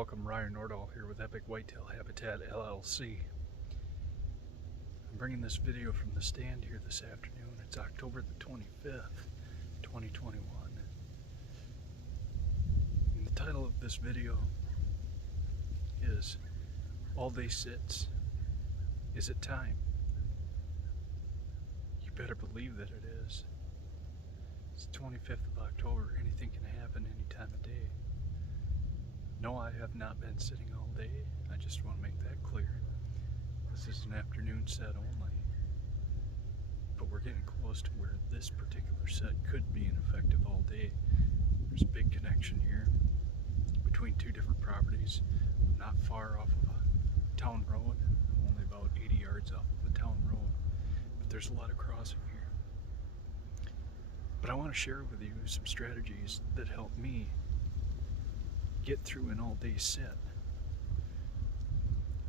Welcome, Ryan Nordahl here with Epic Whitetail Habitat LLC. I'm bringing this video from the stand here this afternoon. It's October the 25th, 2021. And the title of this video is All Day Sits. Is it time? You better believe that it is. It's the 25th of October. Anything can happen any time of day. No, I have not been sitting all day. I just want to make that clear. This is an afternoon set only. But we're getting close to where this particular set could be in effective all day. There's a big connection here between two different properties. I'm not far off of a town road. I'm only about 80 yards off of a town road. But there's a lot of crossing here. But I want to share with you some strategies that help me get through an all-day sit.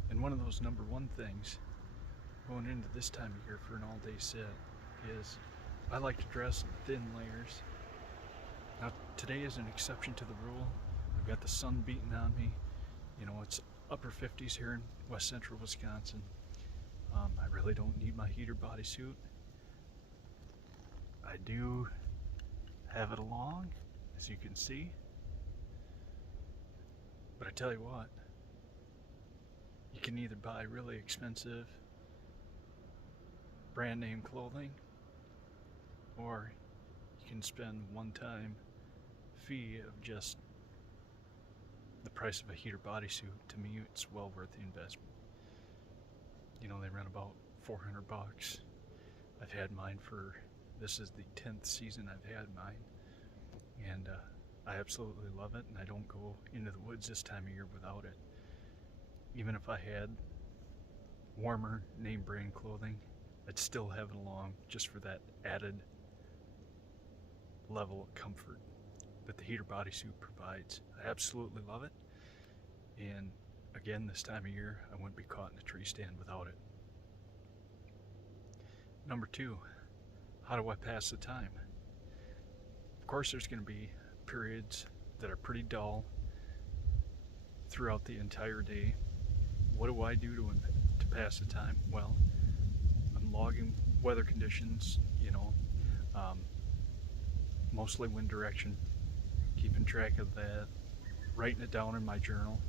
And one of those number one things going into this time of year for an all-day sit is I like to dress in thin layers. Now today is an exception to the rule. I've got the sun beating on me. You know, it's upper 50s here in west central Wisconsin. I really don't need my heater bodysuit. I do have it along, as you can see. But I tell you what, you can either buy really expensive brand name clothing, or you can spend one-time fee of just the price of a heater bodysuit. To me, it's well worth the investment. You know, they run about 400 bucks. I've had mine this is the 10th season I've had mine. And I absolutely love it, and I don't go into the woods this time of year without it. Even if I had warmer name brand clothing, I'd still have it along just for that added level of comfort that the heater bodysuit provides. I absolutely love it, and again, this time of year, I wouldn't be caught in a tree stand without it. Number two, how do I pass the time? Of course, there's going to be periods that are pretty dull throughout the entire day. What do I do to pass the time? Well, I'm logging weather conditions, mostly wind direction, keeping track of that, writing it down in my journal.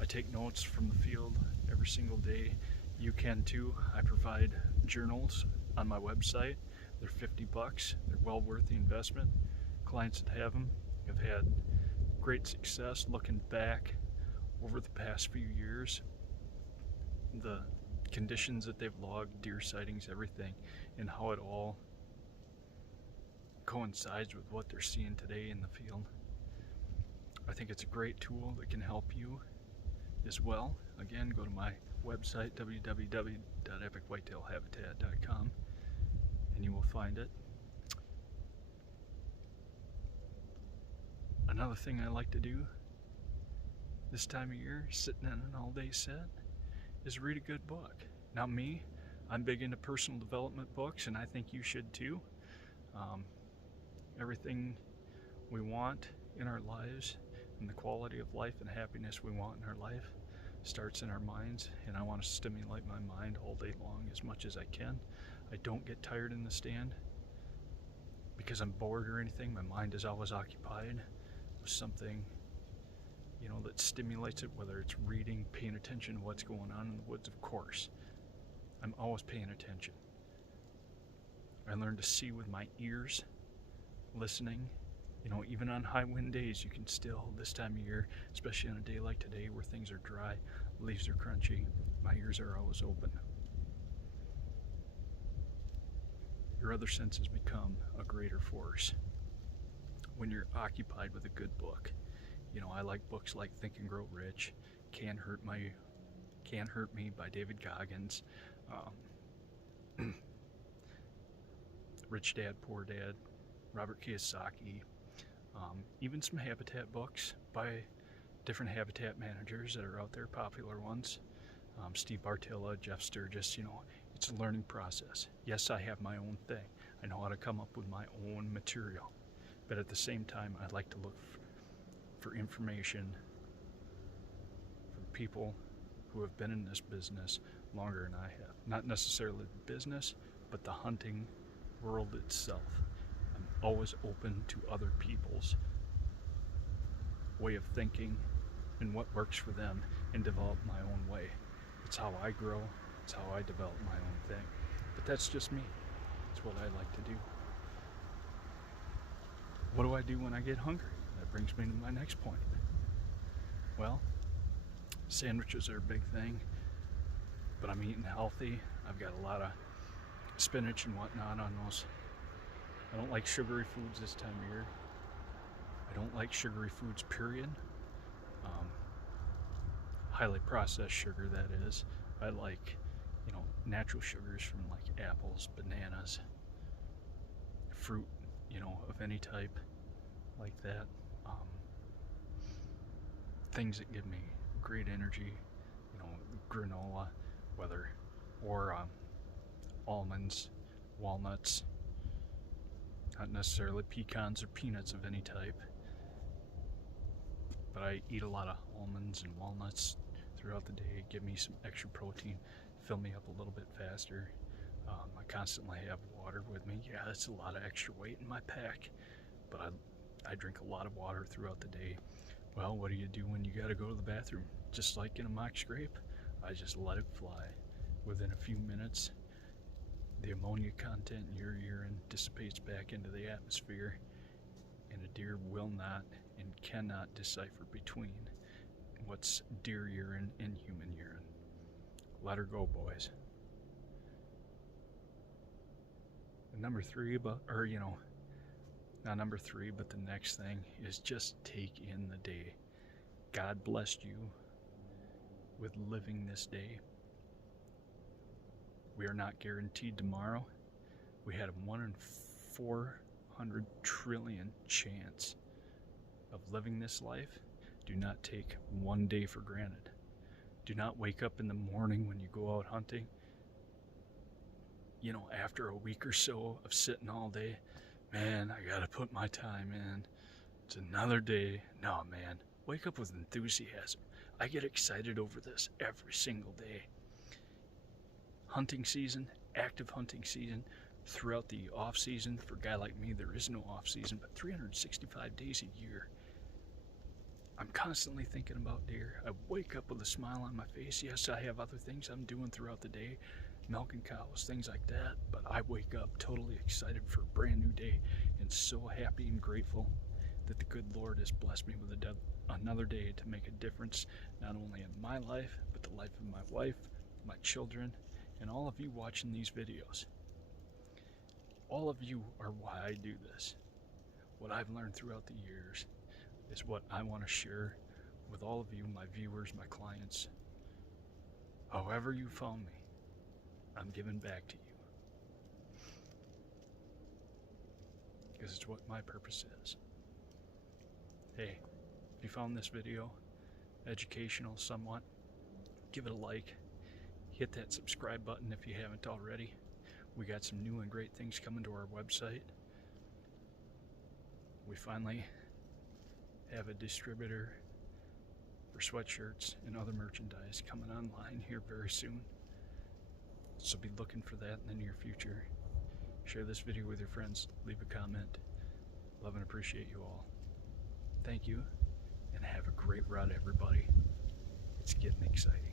I take notes from the field every single day. You can too. I provide journals on my website. They're 50 bucks. They're well worth the investment. Clients that have them have had great success looking back over the past few years. The conditions that they've logged, deer sightings, everything, and how it all coincides with what they're seeing today in the field. I think it's a great tool that can help you as well. Again, go to my website, www.epicwhitetailhabitat.com, and you will find it. Another thing I like to do this time of year, sitting in an all-day set, is read a good book. Now me, I'm big into personal development books, and I think you should too. Everything we want in our lives and the quality of life and happiness we want in our life starts in our minds, and I want to stimulate my mind all day long as much as I can. I don't get tired in the stand because I'm bored or anything. My mind is always occupied with something, that stimulates it, whether it's reading, paying attention to what's going on in the woods. Of course, I'm always paying attention. I learned to see with my ears, listening. Even on high wind days, you can still, this time of year, especially on a day like today where things are dry, leaves are crunchy, my ears are always open. Your other senses become a greater force when you're occupied with a good book. I like books like Think and Grow Rich, Can't Hurt Me by David Goggins, Rich Dad, Poor Dad, Robert Kiyosaki, even some habitat books by different habitat managers that are out there, popular ones. Steve Bartilla, Jeff Sturgis, it's a learning process. Yes, I have my own thing. I know how to come up with my own material. But at the same time, I like to look for information people who have been in this business longer than I have. Not necessarily the business, but the hunting world itself. I'm always open to other people's way of thinking and what works for them, and develop my own way. It's how I grow, it's how I develop my own thing. But that's just me. It's what I like to do. What do I do when I get hungry? That brings me to my next point. Well, sandwiches are a big thing, but I'm eating healthy. I've got a lot of spinach and whatnot on those. I don't like sugary foods this time of year. I don't like sugary foods, period. Highly processed sugar, that is. I like, natural sugars from like apples, bananas, fruit, of any type like that. Things that give me great energy, granola, or almonds, walnuts, not necessarily pecans or peanuts of any type, but I eat a lot of almonds and walnuts throughout the day, give me some extra protein, fill me up a little bit faster. I constantly have water with me. Yeah, that's a lot of extra weight in my pack, but I drink a lot of water throughout the day. Well, what do you do when you gotta go to the bathroom? Just like in a mock scrape, I just let it fly. Within a few minutes, the ammonia content in your urine dissipates back into the atmosphere, and a deer will not and cannot decipher between what's deer urine and human urine. Let her go, boys. And number three, not number three, but the next thing is just take in the day. God blessed you with living this day. We are not guaranteed tomorrow. We had a 1 in 400 trillion chance of living this life. Do not take one day for granted. Do not wake up in the morning when you go out hunting, after a week or so of sitting all day. Man, I gotta put my time in. It's another day. No, man. Wake up with enthusiasm. I get excited over this every single day. Hunting season, active hunting season, throughout the off season. For a guy like me, there is no off season, but 365 days a year. I'm constantly thinking about deer. I wake up with a smile on my face. Yes, I have other things I'm doing throughout the day, milking cows, things like that, but I wake up totally excited for a brand new day and so happy and grateful that the good Lord has blessed me with another day to make a difference, not only in my life, but the life of my wife, my children, and all of you watching these videos. All of you are why I do this. What I've learned throughout the years is what I want to share with all of you, my viewers, my clients. However you found me, I'm giving back to you. Because it's what my purpose is. Hey, if you found this video educational somewhat, give it a like. Hit that subscribe button if you haven't already. We got some new and great things coming to our website. We finally have a distributor for sweatshirts and other merchandise coming online here very soon. So be looking for that in the near future. Share this video with your friends. Leave a comment. Love and appreciate you all. Thank you, and have a great run, everybody. It's getting exciting.